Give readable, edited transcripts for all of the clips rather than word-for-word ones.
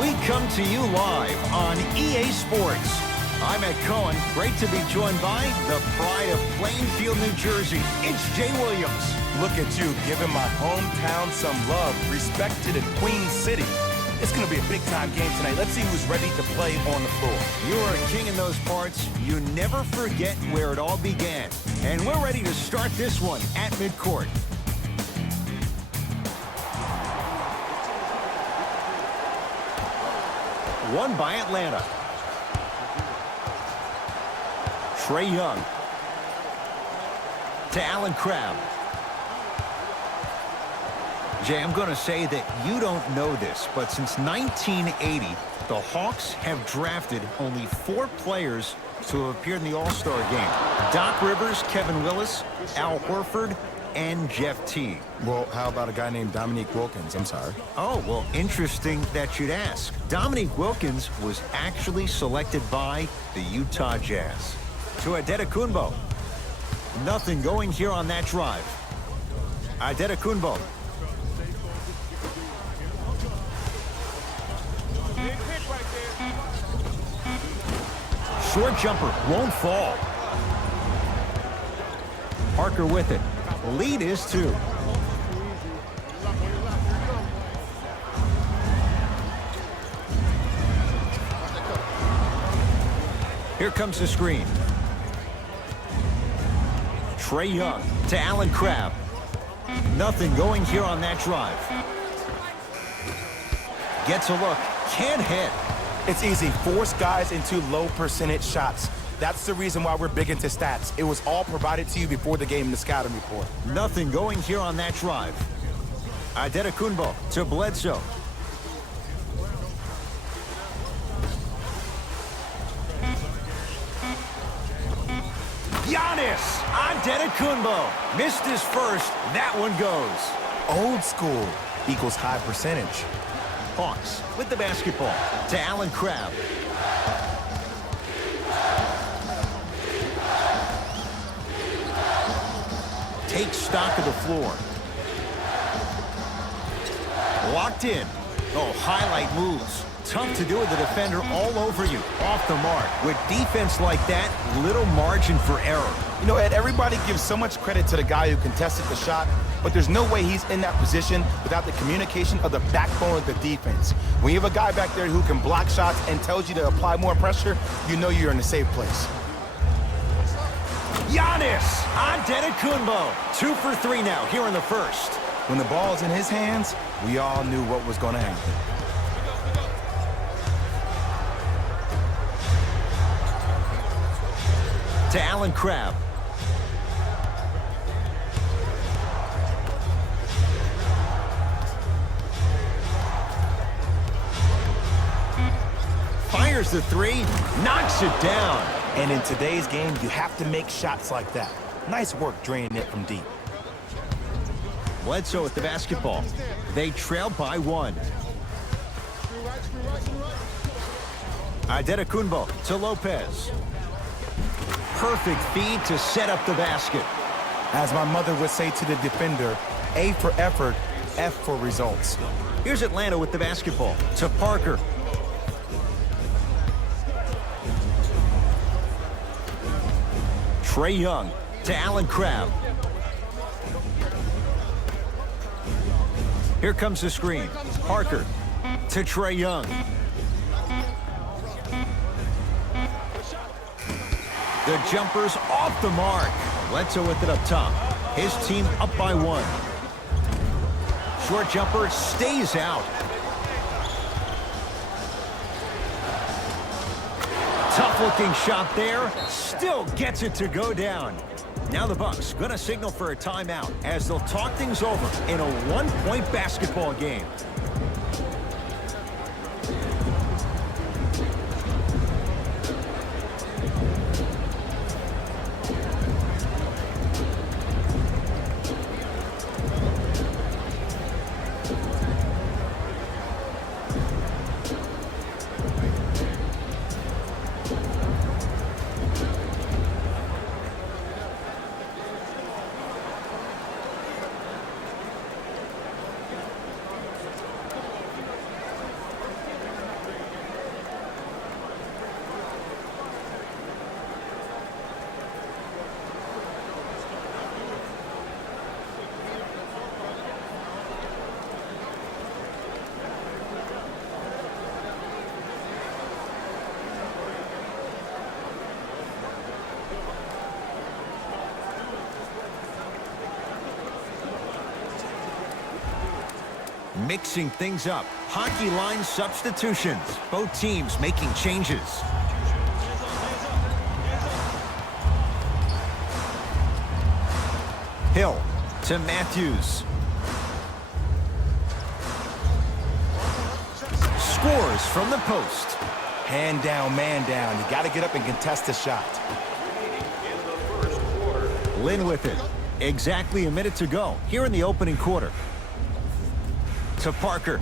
We come to you live on EA Sports. I'm Ed Cohen. Great to be joined by the pride of Plainfield, New Jersey. It's Jay Williams. Look at you, giving my hometown some love. Respect to the Queen City. It's going to be a big-time game tonight. Let's see who's ready to play on the floor. You are a king in those parts. You never forget where it all began. And we're ready to start this one at midcourt. Won by Atlanta. Trae Young. To Allen Crabbe. Jay, I'm going to say that you don't know this, but since 1980, the Hawks have drafted only 4 players to have appeared in the All-Star game. Doc Rivers, Kevin Willis, Al Horford, and Jeff Teague. Well, how about a guy named Dominique Wilkins? I'm sorry. Oh, well, interesting that you'd ask. Dominique Wilkins was actually selected by the Utah Jazz. To Adetokunbo. Nothing going here on that drive. Adetokunbo. Short jumper won't fall. Parker with it. Lead is 2. Here comes the screen. Trae Young to Allen Crabbe. Nothing going here on that drive. Gets a look. Can't hit. It's easy. Force guys into low percentage shots. That's the reason why we're big into stats. It was all provided to you before the game in the scouting report. Nothing going here on that drive. Adetokunbo to Bledsoe. Giannis Adetokunbo missed his first. That one goes. Old school equals high percentage. Hawks with the basketball to Allen Crabbe. Takes stock of the floor. Locked in. Oh, highlight moves. Tough to do with the defender all over you. Off the mark. With defense like that, little margin for error. You know, Ed, everybody gives so much credit to the guy who contested the shot, but there's no way he's in that position without the communication of the backbone of the defense. When you have a guy back there who can block shots and tells you to apply more pressure, you know you're in a safe place. Giannis Adetokunbo. 2 for 3 now here in the first. When the ball's in his hands, we all knew what was going to happen. To Allen Crabbe. Fires the 3, knocks it down. And in today's game, you have to make shots like that. Nice work draining it from deep. Bledsoe with the basketball. They trail by 1. Adetokunbo to Lopez. Perfect feed to set up the basket. As my mother would say to the defender, A for effort, F for results. Here's Atlanta with the basketball to Parker. Trae Young to Allen Crabbe. Here comes the screen. Parker to Trae Young. The jumper's off the mark. Bledsoe with it up top. His team up by 1. Short jumper stays out. Tough-looking shot there. Still gets it to go down. Now the Bucks going to signal for a timeout as they'll talk things over in a 1-point basketball game. Mixing things up. Hockey line substitutions. Both teams making changes. Hill to Matthews. Scores from the post. Hand down, man down. You got to get up and contest the shot. Lynn with it. Exactly a minute to go here in the opening quarter. To Parker.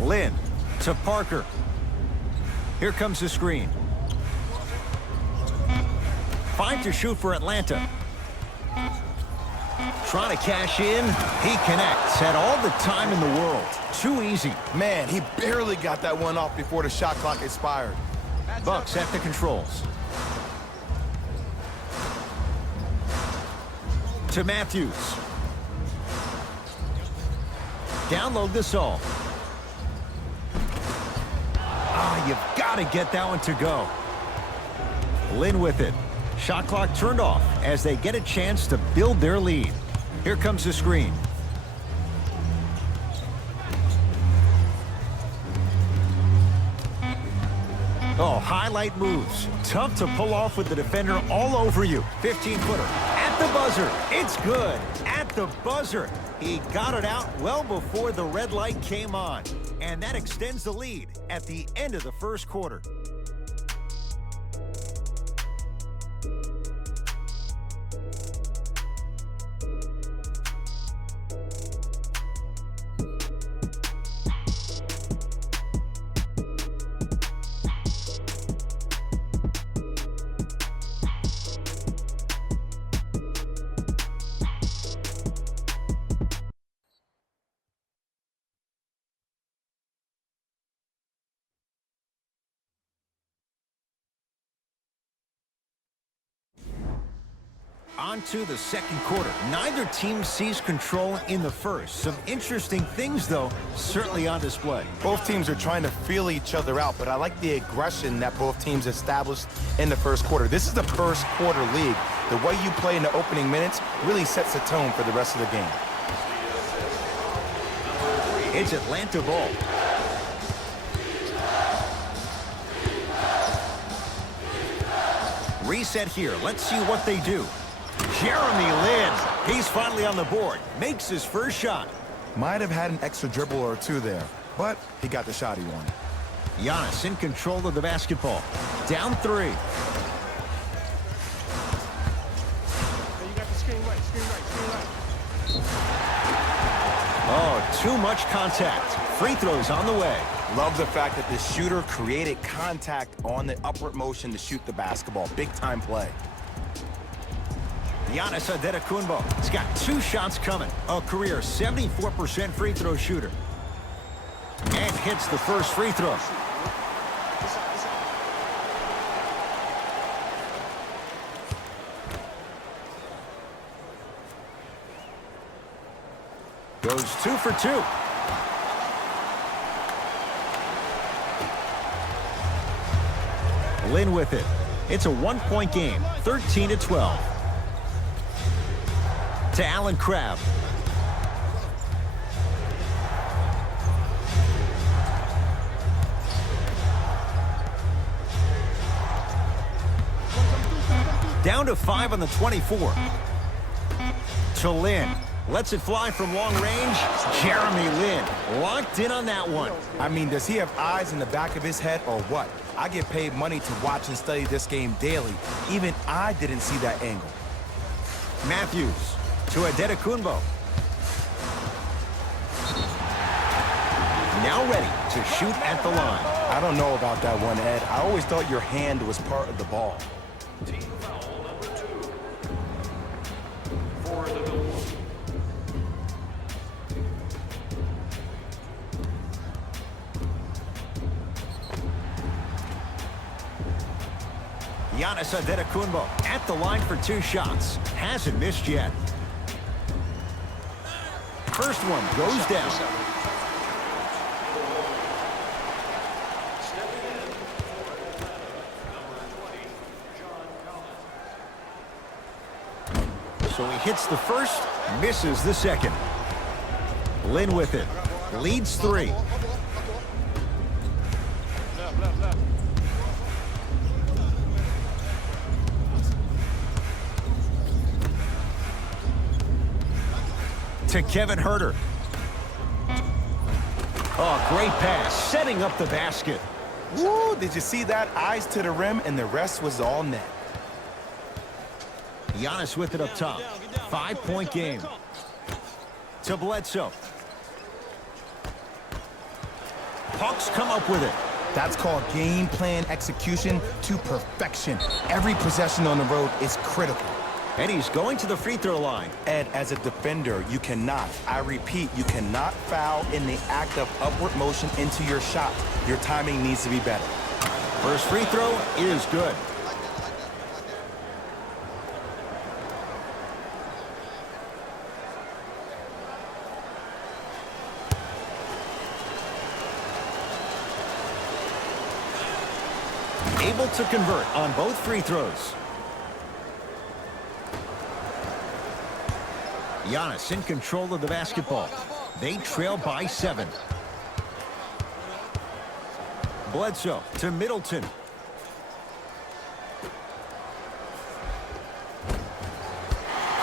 Lynn to Parker. Here comes the screen. 5 to shoot for Atlanta. Trying to cash in. He connects. Had all the time in the world. Too easy. Man, he barely got that one off before the shot clock expired. Bucks at the controls. To Matthews. Download this all. You've got to get that one to go. Lynn with it. Shot clock turned off as they get a chance to build their lead. Here comes the screen. Oh, highlight moves. Tough to pull off with the defender all over you. 15-footer at the buzzer. It's good. At the buzzer. He got it out well before the red light came on. And that extends the lead at the end of the first quarter. On to the second quarter. Neither team sees control in the first. Some interesting things, though, certainly on display. Both teams are trying to feel each other out, but I like the aggression that both teams established in the first quarter. This is the first quarter league. The way you play in the opening minutes really sets the tone for the rest of the game. It's Atlanta ball. Reset here. Let's see what they do. Jeremy Lin, he's finally on the board. Makes his first shot. Might have had an extra dribble or two there, but he got the shot he wanted. Giannis in control of the basketball. Down 3. You got the screen right, screen right. Oh, too much contact. Free throws on the way. Love the fact that the shooter created contact on the upward motion to shoot the basketball. Big time play. Giannis Antetokounmpo. He's got 2 shots coming. A career 74% free throw shooter. And hits the first free throw. Goes 2 for 2. Lynn with it. It's a 1-point game. 13-12. To Allen Crabbe. Down to 5 on the 24. To Lynn. Lets it fly from long range. Jeremy Lin locked in on that one. I mean, does he have eyes in the back of his head or what? I get paid money to watch and study this game daily. Even I didn't see that angle. Matthews to Antetokounmpo. Now ready to shoot at the line. I don't know about that one, Ed. I always thought your hand was part of the ball. Team foul number 2 for the Milwaukee. Giannis Antetokounmpo at the line for 2 shots. Hasn't missed yet. First one goes down. So he hits the first, misses the second. Lynn with it. Leads 3. Left, left. To Kevin Herter. Oh, great pass, setting up the basket. Woo, did you see that? Eyes to the rim, and the rest was all net. Giannis with it up top. 5-point game. To Bledsoe. Hawks come up with it. That's called game plan execution to perfection. Every possession on the road is critical. And he's going to the free throw line. Ed, as a defender, you cannot, I repeat, you cannot foul in the act of upward motion into your shot. Your timing needs to be better. First free throw is good. Able to convert on both free throws. Giannis in control of the basketball. They trail by 7. Bledsoe to Middleton.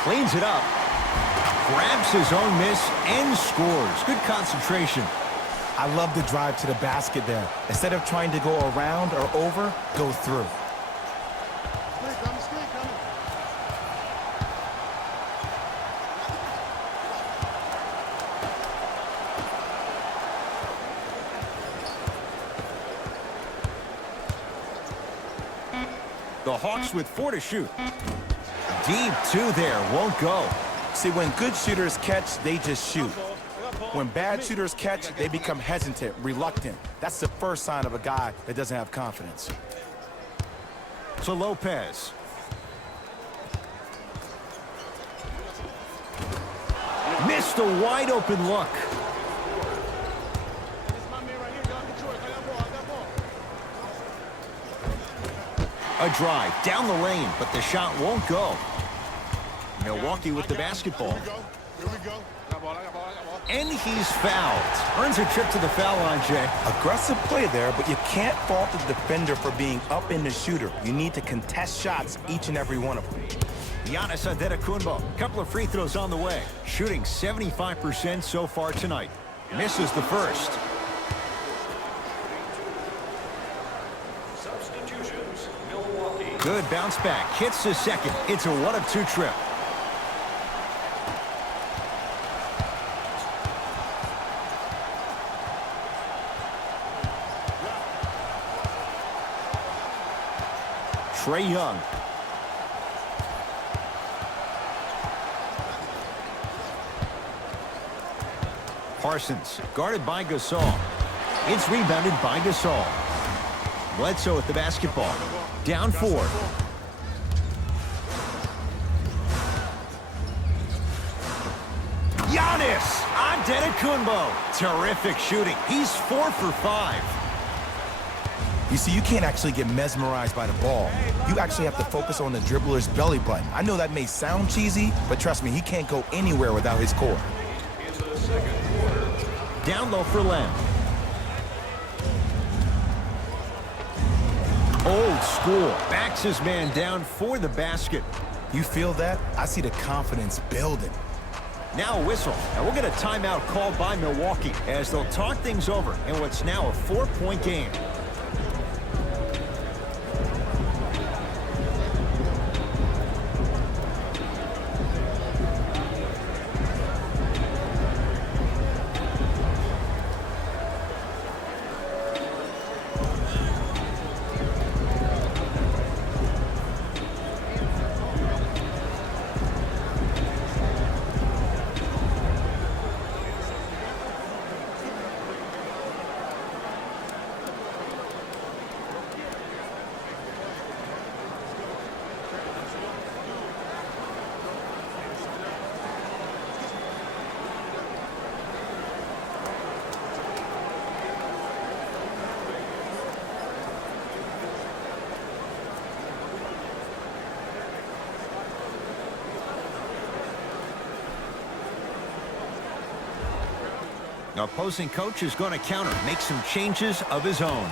Cleans it up. Grabs his own miss and scores. Good concentration. I love the drive to the basket there. Instead of trying to go around or over, go through. Screen coming. The Hawks with 4 to shoot. Deep 2 there, won't go. See, when good shooters catch, they just shoot. When bad shooters catch, they become hesitant, reluctant. That's the first sign of a guy that doesn't have confidence. To Lopez. Missed a wide open look. It's my man right here. Y'all control it. I got ball. A drive down the lane, but the shot won't go. Milwaukee with the basketball. Here we go. I got ball. And he's fouled. Earns a trip to the foul line, Jay. Aggressive play there, but you can't fault the defender for being up in the shooter. You need to contest shots, each and every one of them. Giannis Antetokounmpo. Couple of free throws on the way. Shooting 75% so far tonight. Misses the first. Substitutions, Milwaukee. Good bounce back. Hits the second. It's a 1-of-2 trip. Trae Young. Parsons, guarded by Gasol. It's rebounded by Gasol. Bledsoe with the basketball. Down 4. Giannis Antetokounmpo. Terrific shooting. He's 4 for 5. You see, you can't actually get mesmerized by the ball. You actually have to focus on the dribbler's belly button. I know that may sound cheesy, but trust me, he can't go anywhere without his core. In the second quarter. Down low for Len. Old school. Backs his man down for the basket. You feel that? I see the confidence building. Now a whistle. And we'll get a timeout called by Milwaukee as they'll talk things over in what's now a 4-point game. The opposing coach is going to counter, make some changes of his own.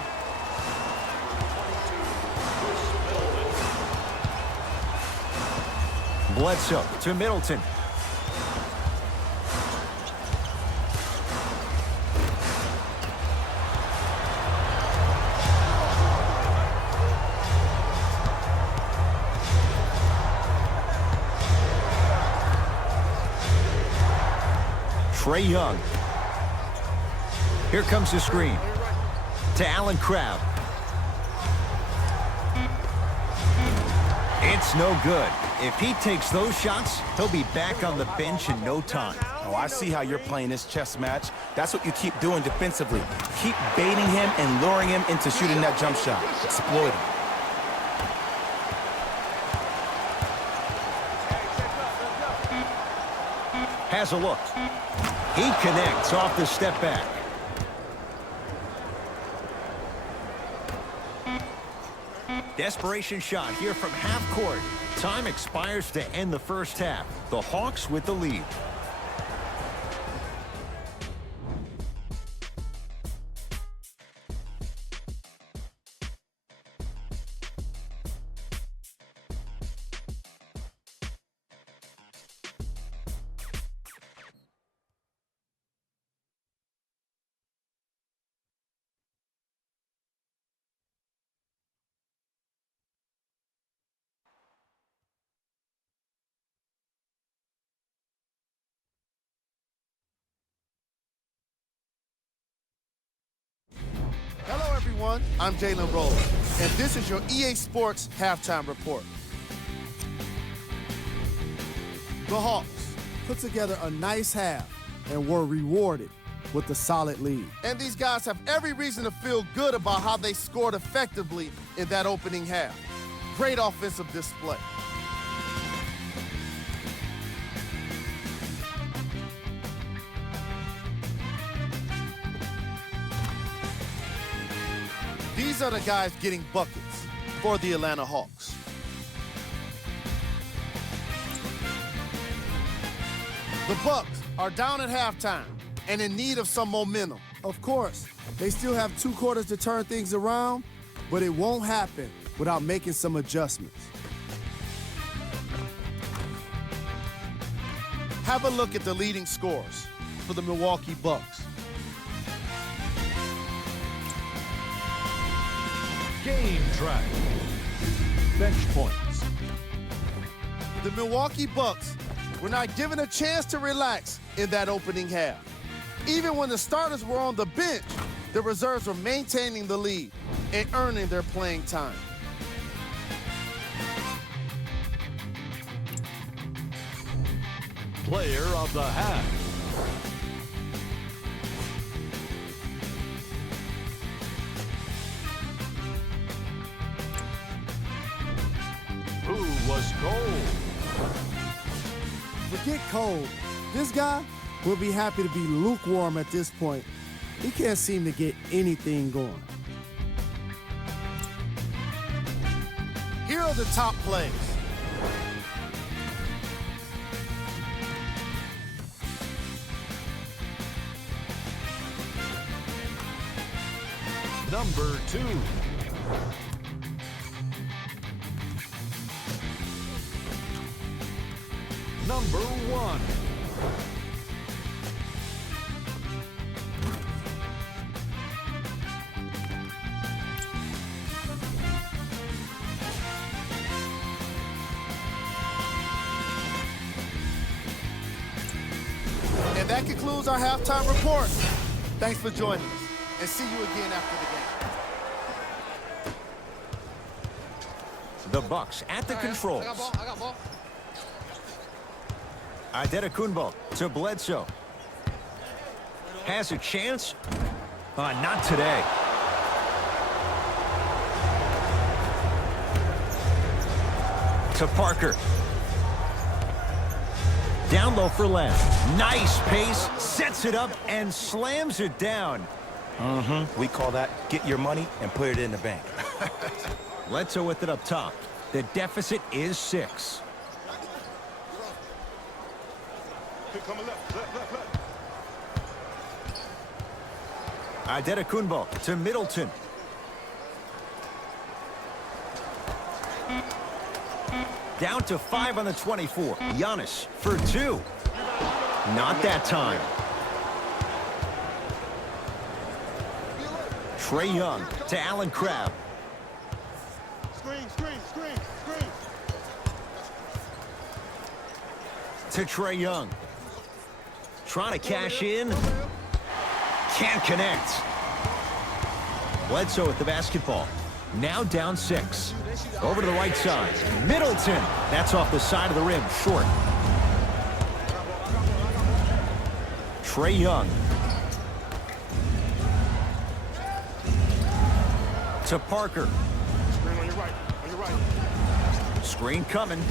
Bledsoe to Middleton. Trae Young. Here comes the screen to Allen Crabbe. It's no good. If he takes those shots, he'll be back on the bench in no time. Oh, I see how you're playing this chess match. That's what you keep doing defensively. Keep baiting him and luring him into shooting that jump shot. Exploit him. Has a look. He connects off the step back. Desperation shot here from half court. Time expires to end the first half. The Hawks with the lead. Hello, everyone. I'm Jalen Rose, and this is your EA Sports Halftime Report. The Hawks put together a nice half and were rewarded with a solid lead. And these guys have every reason to feel good about how they scored effectively in that opening half. Great offensive display. These are the guys getting buckets for the Atlanta Hawks. The Bucks are down at halftime and in need of some momentum. Of course, they still have 2 quarters to turn things around, but it won't happen without making some adjustments. Have a look at the leading scorers for the Milwaukee Bucks. Game track. Bench points. The Milwaukee Bucks were not given a chance to relax in that opening half. Even when the starters were on the bench, the reserves were maintaining the lead and earning their playing time. Player of the half. Who was cold? Forget cold. This guy will be happy to be lukewarm at this point. He can't seem to get anything going. Here are the top plays. Number 2. Number 1. And that concludes our halftime report. Thanks for joining us, and see you again after the game. The Bucks at the controls. I got ball. Adetokunbo to Bledsoe. Has a chance? Not today. To Parker. Down low for Lamb. Nice pace, sets it up, and slams it down. We call that get your money and put it in the bank. Bledsoe with it up top. The deficit is 6. Adetokunbo to Middleton. Down to 5 on the 24. Giannis for 2. Not that time. Trae Young to Allen Crabbe. Screen, screen, screen, screen. To Trae Young. Trying to cash in. Can't connect. Bledsoe with the basketball. Now down 6. Over to the right side. Middleton. That's off the side of the rim. Short. Trae Young. To Parker. Screen on your right, on your right. Screen coming.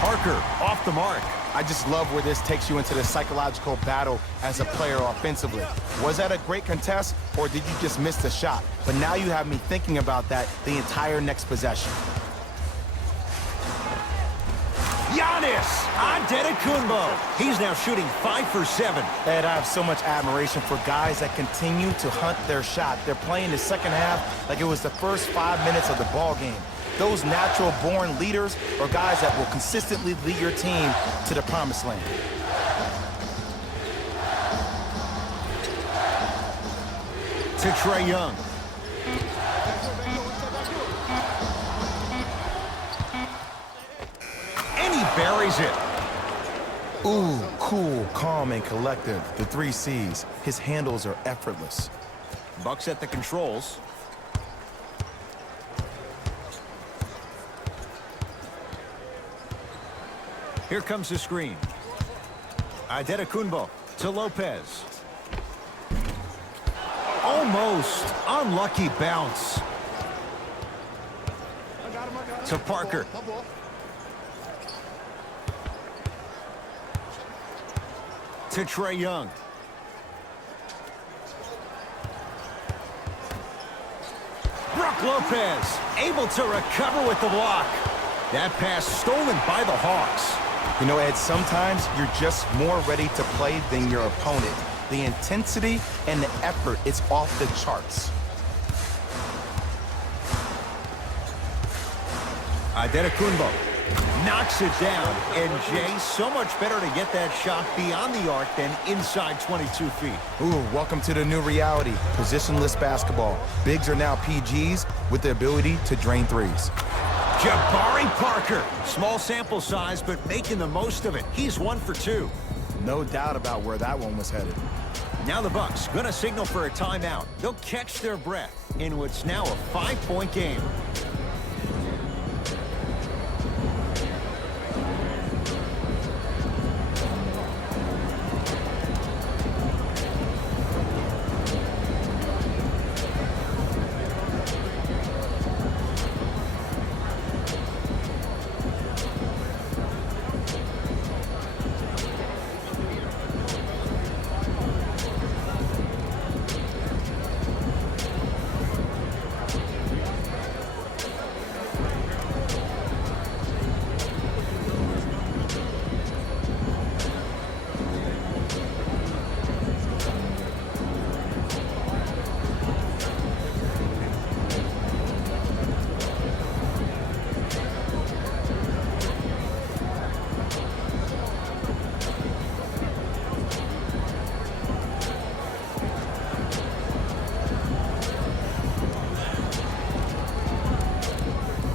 Parker off the mark. I just love where this takes you into the psychological battle as a player offensively. Was that a great contest, or did you just miss the shot? But now you have me thinking about that the entire next possession. Giannis Antetokounmpo. He's now shooting 5 for 7. Ed, I have so much admiration for guys that continue to hunt their shot. They're playing the second half like it was the first 5 minutes of the ball game. Those natural-born leaders are guys that will consistently lead your team to the promised land. To Trae Young. And he buries it. Ooh, cool, calm, and collective. The 3 C's. His handles are effortless. Bucks at the controls. Here comes the screen. Adetokunbo to Lopez. Almost unlucky bounce. To Parker. To Trae Young. Brook Lopez able to recover with the block. That pass stolen by the Hawks. You know, Ed, sometimes you're just more ready to play than your opponent. The intensity and the effort, it's off the charts. Adetokunbo knocks it down. And, Jay, so much better to get that shot beyond the arc than inside 22 feet. Ooh, welcome to the new reality. Positionless basketball. Bigs are now PGs with the ability to drain threes. Jabari Parker. Small sample size, but making the most of it. He's 1 for 2. No doubt about where that one was headed. Now the Bucks going to signal for a timeout. They'll catch their breath in what's now a 5-point game.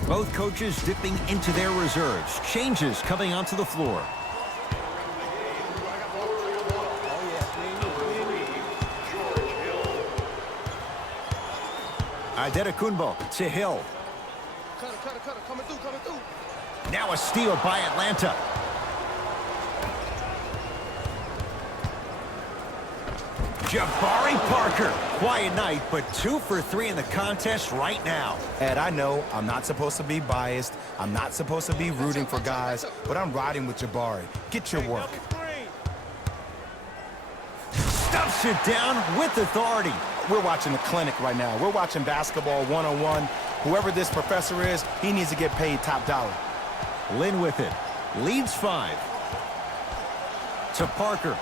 Both coaches dipping into their reserves. Changes coming onto the floor. Adetokunbo to Hill. Cutter, coming through. Now a steal by Atlanta. Jabari Parker. Quiet night, but 2 for 3 in the contest right now. Ed, I know I'm not supposed to be biased. I'm not supposed to be rooting for guys, but I'm riding with Jabari. Get your work. Stuffs it down with authority. We're watching the clinic right now. We're watching basketball 101. Whoever this professor is, he needs to get paid top dollar. Lynn with it. Leads 5. to Parker.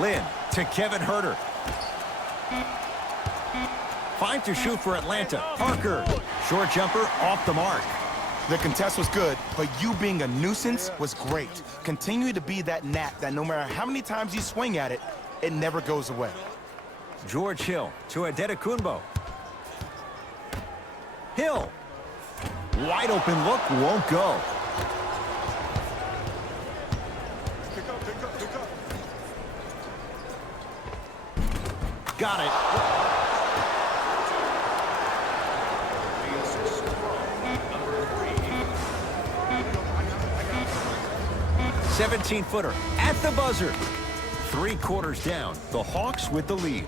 Lynn to Kevin Herter. 5 to shoot for Atlanta. Parker. Short jumper off the mark. The contest was good, but you being a nuisance was great. Continue to be that gnat that no matter how many times you swing at it, it never goes away. George Hill to Adetokunbo. Hill. Wide open look, won't go. Pick up, pick up, pick up. Got it. The assist from number 3. 17-footer at the buzzer. 3 quarters down. The Hawks with the lead.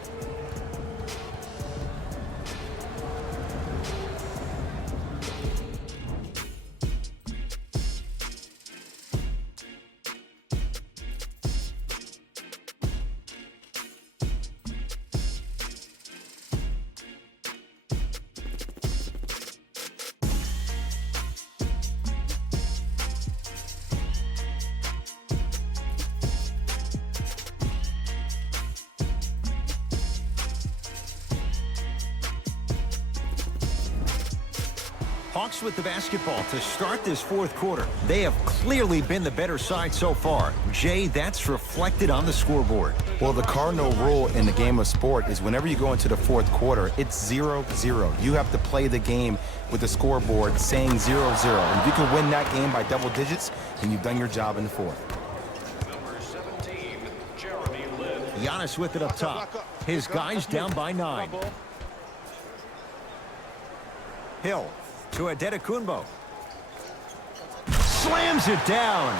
Hawks with the basketball to start this 4th quarter. They have clearly been the better side so far. Jay, that's reflected on the scoreboard. Well, the cardinal rule in the game of sport is whenever you go into the 4th quarter, it's 0-0. You have to play the game with the scoreboard saying 0-0. And if you can win that game by double digits, then you've done your job in the 4th. Number 17, Jeremy Lin. Giannis with it up top. His guys down by 9. Hill to Adetokunbo. Slams it down.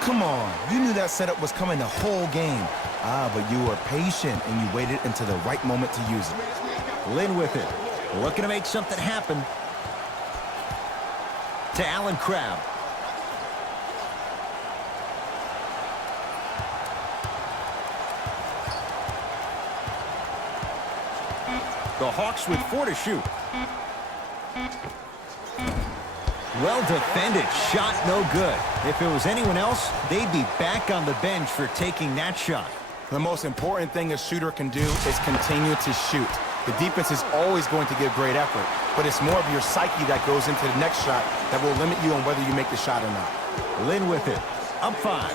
Come on, you knew that setup was coming the whole game. But you were patient and you waited until the right moment to use it. Lynn with it. Looking to make something happen. To Allen Crabbe. The Hawks with 4 to shoot. Well defended. Shot no good. If it was anyone else, they'd be back on the bench for taking that shot. The most important thing a shooter can do is continue to shoot. The defense is always going to give great effort, but it's more of your psyche that goes into the next shot that will limit you on whether you make the shot or not. Lynn with it. Up 5.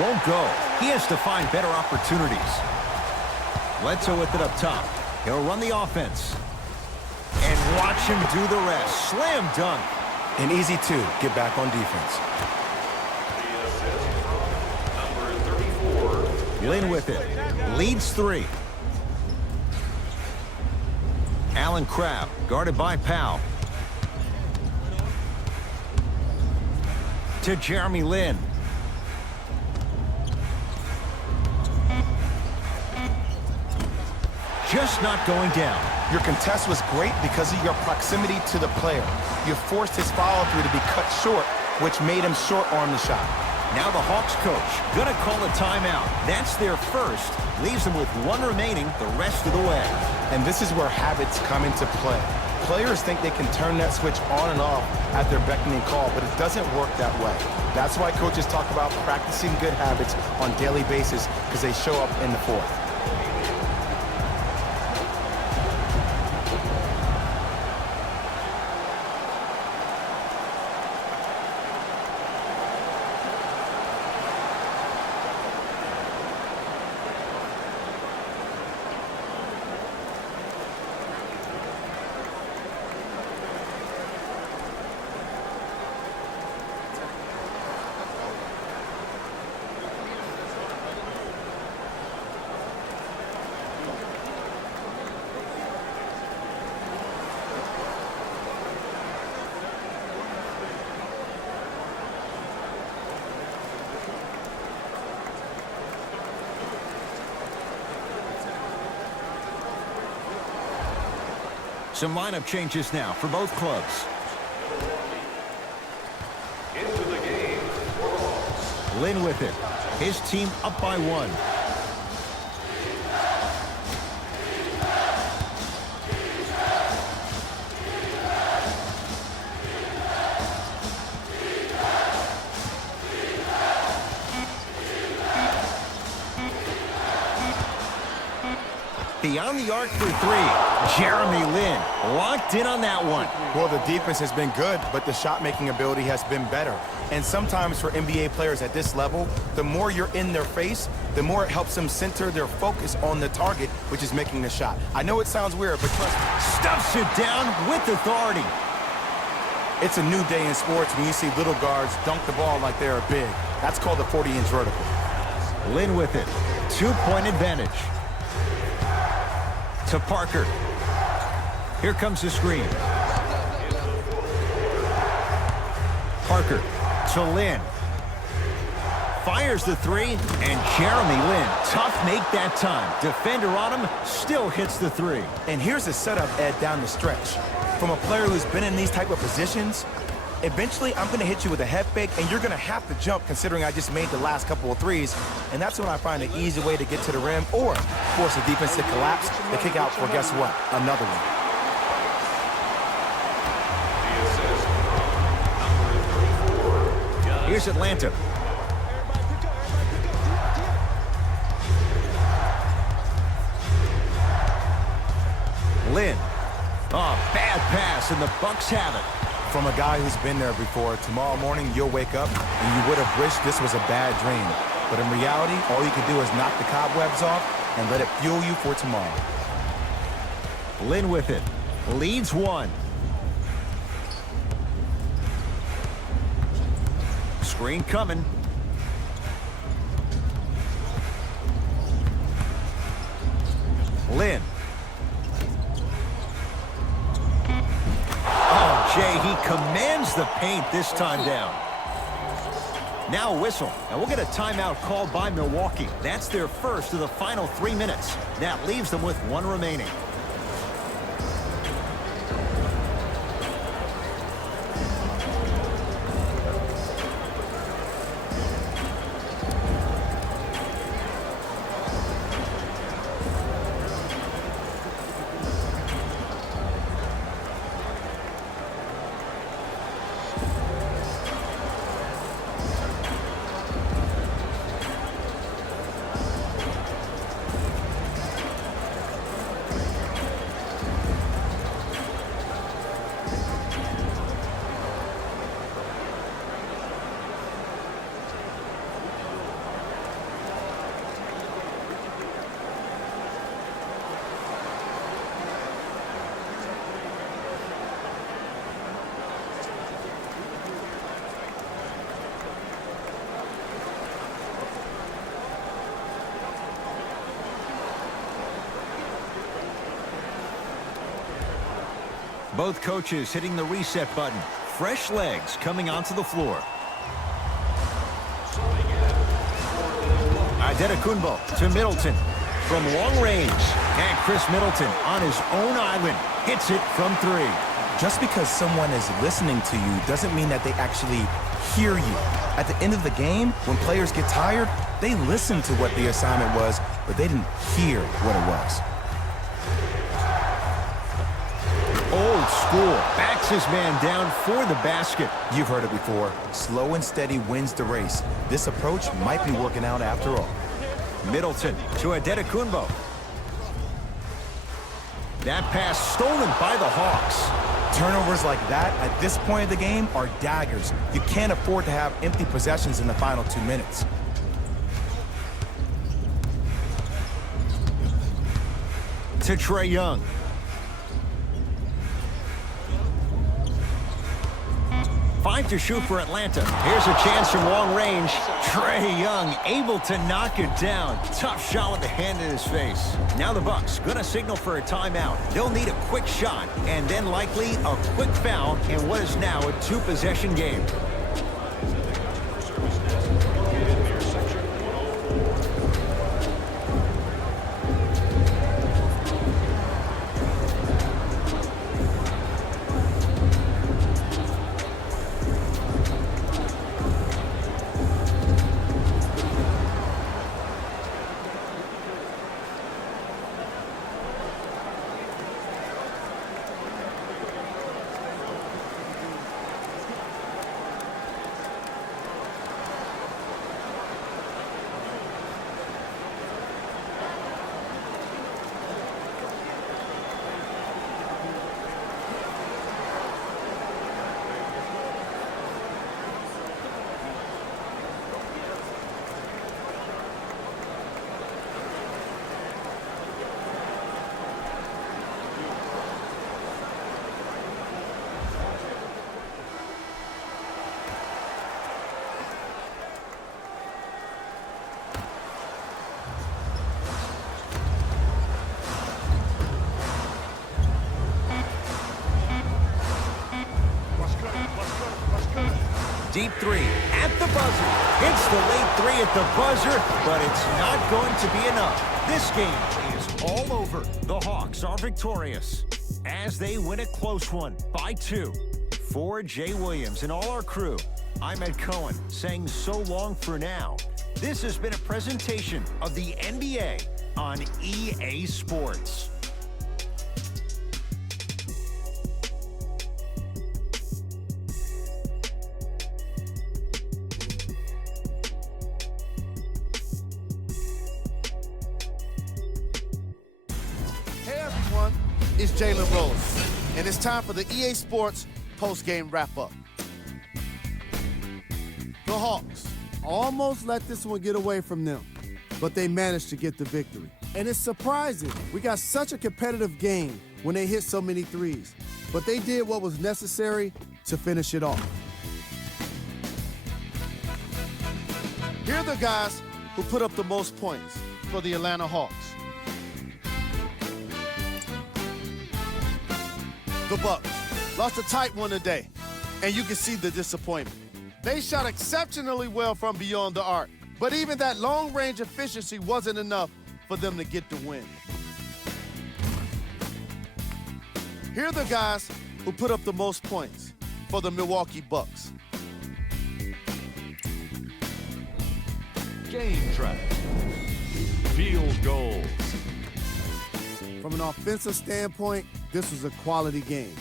Won't go. He has to find better opportunities. Bledsoe with it up top. He'll run the offense. And watch him do the rest. Slam dunk. And easy to get back on defense. The assist from number 34. Lynn with it. Leads 3. Allen Crabbe guarded by Powell. To Jeremy Lin. Just not going down. Your contest was great because of your proximity to the player. You forced his follow-through to be cut short, which made him short-arm the shot. Now the Hawks coach gonna call a timeout. That's their first. Leaves them with 1 remaining the rest of the way. And this is where habits come into play. Players think they can turn that switch on and off at their beckoning call, but it doesn't work that way. That's why coaches talk about practicing good habits on a daily basis, because they show up in the 4th. Some lineup changes now for both clubs. Into the game for the Hawks. Lynn with it. His team up by 1. Beyond the arc for 3. Jeremy Lin locked in on that one. Well, the defense has been good, but the shot-making ability has been better. And sometimes for NBA players at this level, the more you're in their face, the more it helps them center their focus on the target, which is making the shot. I know it sounds weird, but trust me. Stuffs it down with authority. It's a new day in sports when you see little guards dunk the ball like they are big. That's called the 40-inch vertical. Lin with it. 2-point advantage. To Parker. Here comes the screen. Parker to Lin. Fires the 3, and Jeremy Lin, tough make that time. Defender on him, still hits the 3. And here's the setup, Ed, down the stretch. From a player who's been in these type of positions, eventually I'm going to hit you with a head fake, and you're going to have to jump considering I just made the last couple of threes. And that's when I find an easy way to get to the rim or force the defense to collapse to kick out for, guess what, another one. Here's Atlanta. Lin. Oh, bad pass, and the Bucks have it. From a guy who's been there before, tomorrow morning you'll wake up and you would have wished this was a bad dream. But in reality, all you can do is knock the cobwebs off and let it fuel you for tomorrow. Lin with it. Leads 1. Screen coming. Lin. Oh, Jay, he commands the paint this time down. Now a whistle, and we'll get a timeout called by Milwaukee. That's their first of the final 3 minutes. That leaves them with 1 remaining. Both coaches hitting the reset button. Fresh legs coming onto the floor. Adetokunbo to Middleton from long range. And Chris Middleton on his own island hits it from 3. Just because someone is listening to you doesn't mean that they actually hear you. At the end of the game, when players get tired, they listen to what the assignment was, but they didn't hear what it was. Old school. Backs his man down for the basket. You've heard it before. Slow and steady wins the race. This approach might be working out after all. Middleton to Adetokunbo. That pass stolen by the Hawks. Turnovers like that at this point of the game are daggers. You can't afford to have empty possessions in the final 2 minutes. To Trae Young. Five to shoot for Atlanta. Here's a chance from long range. Trae Young able to knock it down. Tough shot with the hand in his face. Now the Bucks gonna signal for a timeout. They'll need a quick shot and then likely a quick foul in what is now a 2-possession game. Deep three at the buzzer. It's the late three at the buzzer, but it's not going to be enough. This game is all over. The Hawks are victorious as they win a close one by 2. For Jay Williams and all our crew, I'm Ed Cohen saying so long for now. This has been a presentation of the NBA on EA Sports. Hey everyone, it's Jalen Rose, and it's time for the EA Sports post-game wrap-up. The Hawks almost let this one get away from them, but they managed to get the victory. And it's surprising. We got such a competitive game when they hit so many threes, but they did what was necessary to finish it off. Here are the guys who put up the most points for the Atlanta Hawks. The Bucks lost a tight one today, and you can see the disappointment. They shot exceptionally well from beyond the arc, but even that long-range efficiency wasn't enough for them to get the win. Here are the guys who put up the most points for the Milwaukee Bucks. Game track. Field goals. From an offensive standpoint, this was a quality game.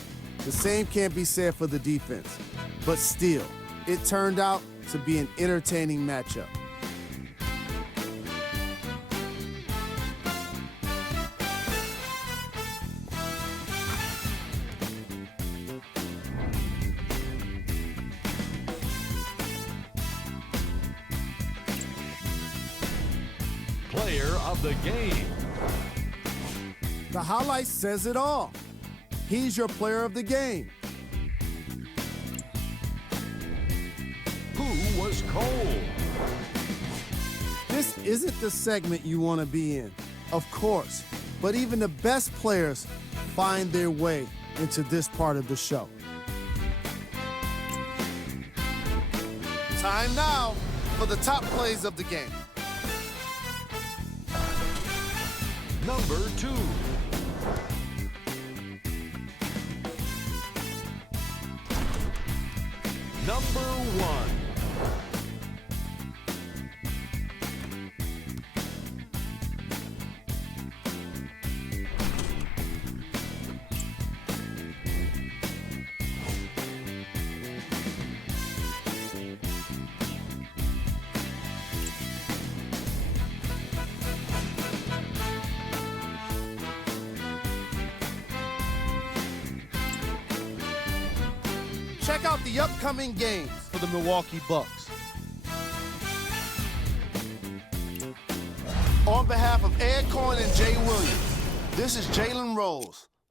The same can't be said for the defense, but still, it turned out to be an entertaining matchup. Player of the game. The highlight says it all. He's your player of the game. Who was cold? This isn't the segment you want to be in, of course, but even the best players find their way into this part of the show. Time now for the top plays of the game. Number 2. Number 1. Check out the upcoming games for the Milwaukee Bucks. On behalf of Ed Cohen and Jay Williams, this is Jalen Rose